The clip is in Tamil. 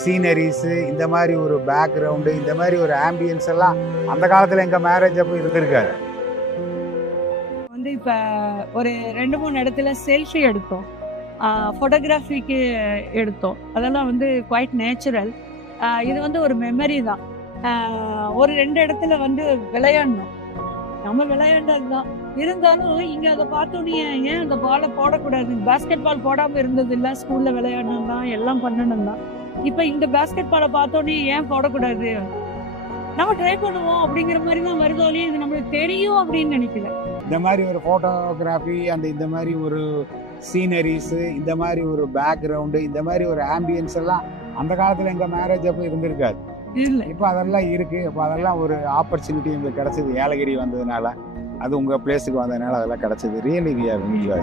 சீனரிஸு, இந்த மாதிரி ஒரு பேக்ரவுண்டு, இந்த மாதிரி ஒரு ஆம்பியன்ஸ் எல்லாம் அந்த காலத்தில் எங்கள் மேரேஜ் அப்போ இருந்திருக்காது. வந்து இப்போ ஒரு 2-3 இடத்துல செல்ஃபி எடுத்தோம், ஃபோட்டோகிராஃபிக்கு எடுத்தோம். அதெல்லாம் வந்து குவைட் நேச்சுரல். இது வந்து ஒரு மெமரி தான். ஒரு 2 இடத்துல வந்து விளையாடணும், நம்ம விளையாண்டது தான். இருந்தாலும் இங்கே அதை பார்த்தோன்னே ஏன் அந்த பாலை போடக்கூடாது, பேஸ்கெட் பால் போடாமல் இருந்தது இல்லை, ஸ்கூலில் விளையாடணும் தான், எல்லாம் பண்ணணும் தான். இப்போ இந்த பேஸ்கெட் பாலை பார்த்தோன்னே ஏன் போடக்கூடாது, நம்ம ட்ரை பண்ணுவோம் அப்படிங்கிற மாதிரி தான் வருதோலே, இது நம்மளுக்கு தெரியும் அப்படின்னு நினைக்கிறேன். இந்த மாதிரி ஒரு ஃபோட்டோகிராஃபி, இந்த மாதிரி ஒரு சீனரிஸு, இந்த மாதிரி ஒரு பேக்ரவுண்டு, இந்த மாதிரி ஒரு ஆம்பியன்ஸ் எல்லாம் அந்த காலத்தில் எங்கள் மேரேஜ் அப்போ இருந்திருக்காது. இல்லை, இப்போ அதெல்லாம் இருக்குது. இப்போ அதெல்லாம் ஒரு ஆப்பர்ச்சுனிட்டி எங்களுக்கு கிடச்சிது, ஏலகிரி வந்ததுனால, அது உங்கள் பிளேஸுக்கு வந்ததுனால அதெல்லாம் கிடச்சிது. Really we are enjoy.